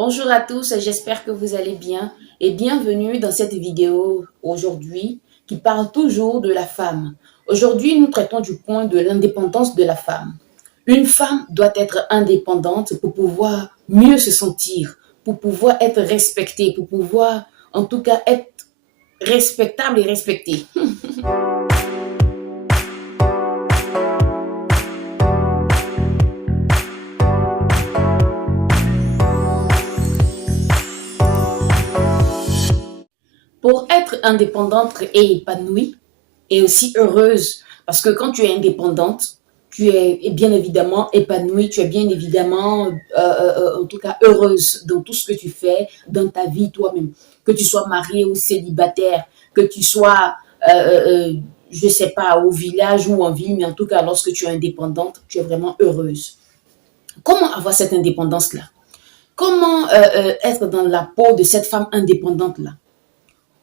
Bonjour à tous, j'espère que vous allez bien et bienvenue dans cette vidéo aujourd'hui qui parle toujours de la femme. Aujourd'hui, nous traitons du point de l'indépendance de la femme. Une femme doit être indépendante pour pouvoir mieux se sentir, pour pouvoir être respectée, pour pouvoir en tout cas être respectable et respectée. Pour être indépendante et épanouie et aussi heureuse, parce que quand tu es indépendante, tu es bien évidemment épanouie, tu es bien évidemment, en tout cas, heureuse dans tout ce que tu fais, dans ta vie toi-même. Que tu sois mariée ou célibataire, que tu sois, euh, euh, je ne sais pas, au village ou en ville, mais en tout cas, lorsque tu es indépendante, tu es vraiment heureuse. Comment avoir cette indépendance-là? Comment être dans la peau de cette femme indépendante-là?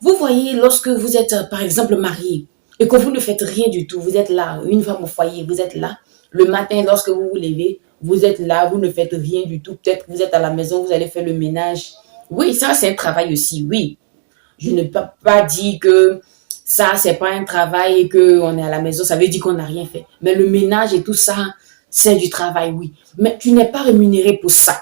Vous voyez, lorsque vous êtes, par exemple, marié et que vous ne faites rien du tout, vous êtes là, une femme au foyer, vous êtes là, le matin, lorsque vous vous levez, vous êtes là, vous ne faites rien du tout. Peut-être que vous êtes à la maison, vous allez faire le ménage. Oui, ça, c'est un travail aussi, oui. Je ne peux pas dire que ça, c'est pas un travail et qu'on est à la maison, ça veut dire qu'on n'a rien fait. Mais le ménage et tout ça, c'est du travail, oui. Mais tu n'es pas rémunéré pour ça.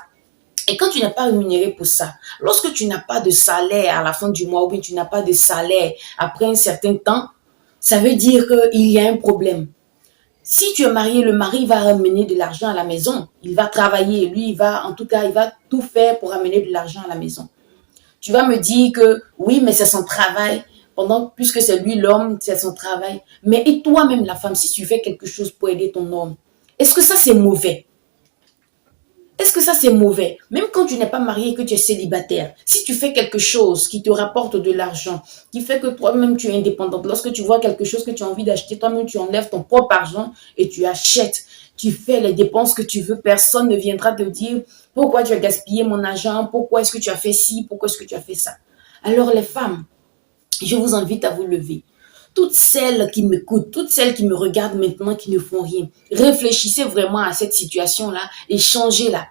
Et quand tu n'es pas rémunéré pour ça, lorsque tu n'as pas de salaire à la fin du mois ou bien tu n'as pas de salaire après un certain temps, ça veut dire qu'il y a un problème. Si tu es marié, le mari va ramener de l'argent à la maison. Il va travailler. Lui, en tout cas, il va tout faire pour ramener de l'argent à la maison. Tu vas me dire que oui, mais c'est son travail. Puisque c'est lui l'homme, c'est son travail. Mais et toi-même, la femme, si tu fais quelque chose pour aider ton homme, est-ce que ça c'est mauvais? Est-ce que ça c'est mauvais? Même quand tu n'es pas marié et que tu es célibataire, si tu fais quelque chose qui te rapporte de l'argent, qui fait que toi-même tu es indépendante, lorsque tu vois quelque chose que tu as envie d'acheter, toi-même tu enlèves ton propre argent et tu achètes. Tu fais les dépenses que tu veux, personne ne viendra te dire pourquoi tu as gaspillé mon argent, pourquoi est-ce que tu as fait ci, pourquoi est-ce que tu as fait ça. Alors les femmes, je vous invite à vous lever. Toutes celles qui m'écoutent, toutes celles qui me regardent maintenant, qui ne font rien, réfléchissez vraiment à cette situation-là et changez-la.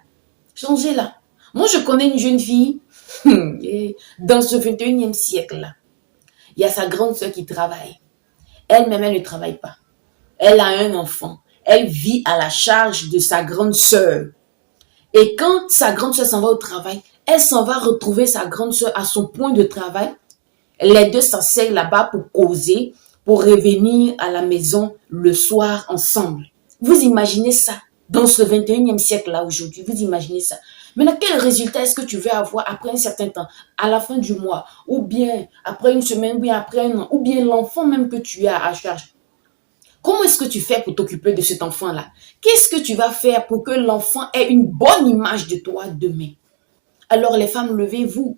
Changez-la. Moi, je connais une jeune fille, dans ce 21e siècle-là. Il y a sa grande sœur qui travaille. Elle-même, elle ne travaille pas. Elle a un enfant. Elle vit à la charge de sa grande sœur. Et quand sa grande sœur s'en va au travail, elle s'en va retrouver sa grande sœur à son point de travail. Les deux s'asseyent là-bas pour causer, pour revenir à la maison le soir ensemble. Vous imaginez ça dans ce 21e siècle-là aujourd'hui, vous imaginez ça. Maintenant, quel résultat est-ce que tu veux avoir après un certain temps, à la fin du mois, ou bien après une semaine, ou bien après un an, ou bien l'enfant même que tu as à charge? Comment est-ce que tu fais pour t'occuper de cet enfant-là? Qu'est-ce que tu vas faire pour que l'enfant ait une bonne image de toi demain? Alors les femmes, levez-vous.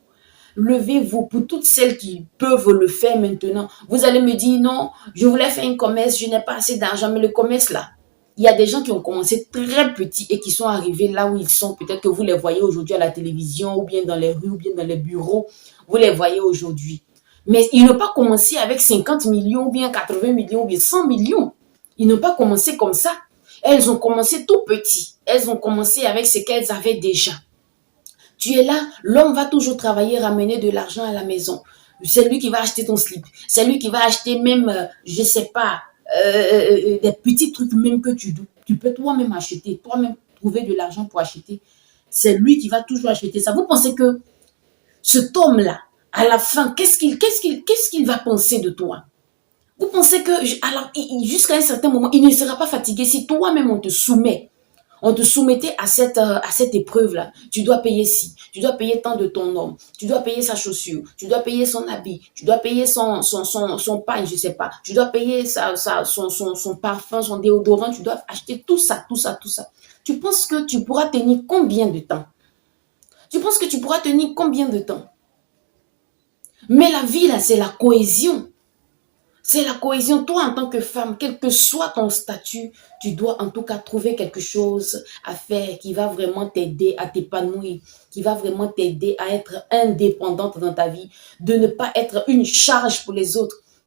Levez-vous pour toutes celles qui peuvent le faire maintenant. Vous allez me dire, non, je voulais faire un commerce, je n'ai pas assez d'argent, mais le commerce là, il y a des gens qui ont commencé très petits et qui sont arrivés là où ils sont. Peut-être que vous les voyez aujourd'hui à la télévision, ou bien dans les rues, ou bien dans les bureaux. Vous les voyez aujourd'hui. Mais ils n'ont pas commencé avec 50 millions, ou bien 80 millions, ou bien 100 millions. Ils n'ont pas commencé comme ça. Elles ont commencé tout petit. Elles ont commencé avec ce qu'elles avaient déjà. Tu es là, l'homme va toujours travailler, ramener de l'argent à la maison. C'est lui qui va acheter ton slip. C'est lui qui va acheter même, je ne sais pas, des petits trucs même que tu peux toi-même acheter, toi-même trouver de l'argent pour acheter. C'est lui qui va toujours acheter ça. Vous pensez que cet homme-là, à la fin, qu'est-ce qu'il va penser de toi? Vous pensez que alors, jusqu'à un certain moment, il ne sera pas fatigué si toi-même on te soumet, on te soumettait à cette épreuve-là. Tu dois payer ci, tu dois payer tant de ton homme, tu dois payer sa chaussure, tu dois payer son habit, tu dois payer son pain, je ne sais pas, tu dois payer son parfum, son déodorant, tu dois acheter tout ça, tout ça, tout ça. Tu penses que tu pourras tenir combien de temps? Tu penses que tu pourras tenir combien de temps? Mais la vie, là, c'est la cohésion. C'est la cohésion. Toi, en tant que femme, quel que soit ton statut, tu dois en tout cas trouver quelque chose à faire qui va vraiment t'aider à t'épanouir, qui va vraiment t'aider à être indépendante dans ta vie, de ne pas être une charge pour les autres.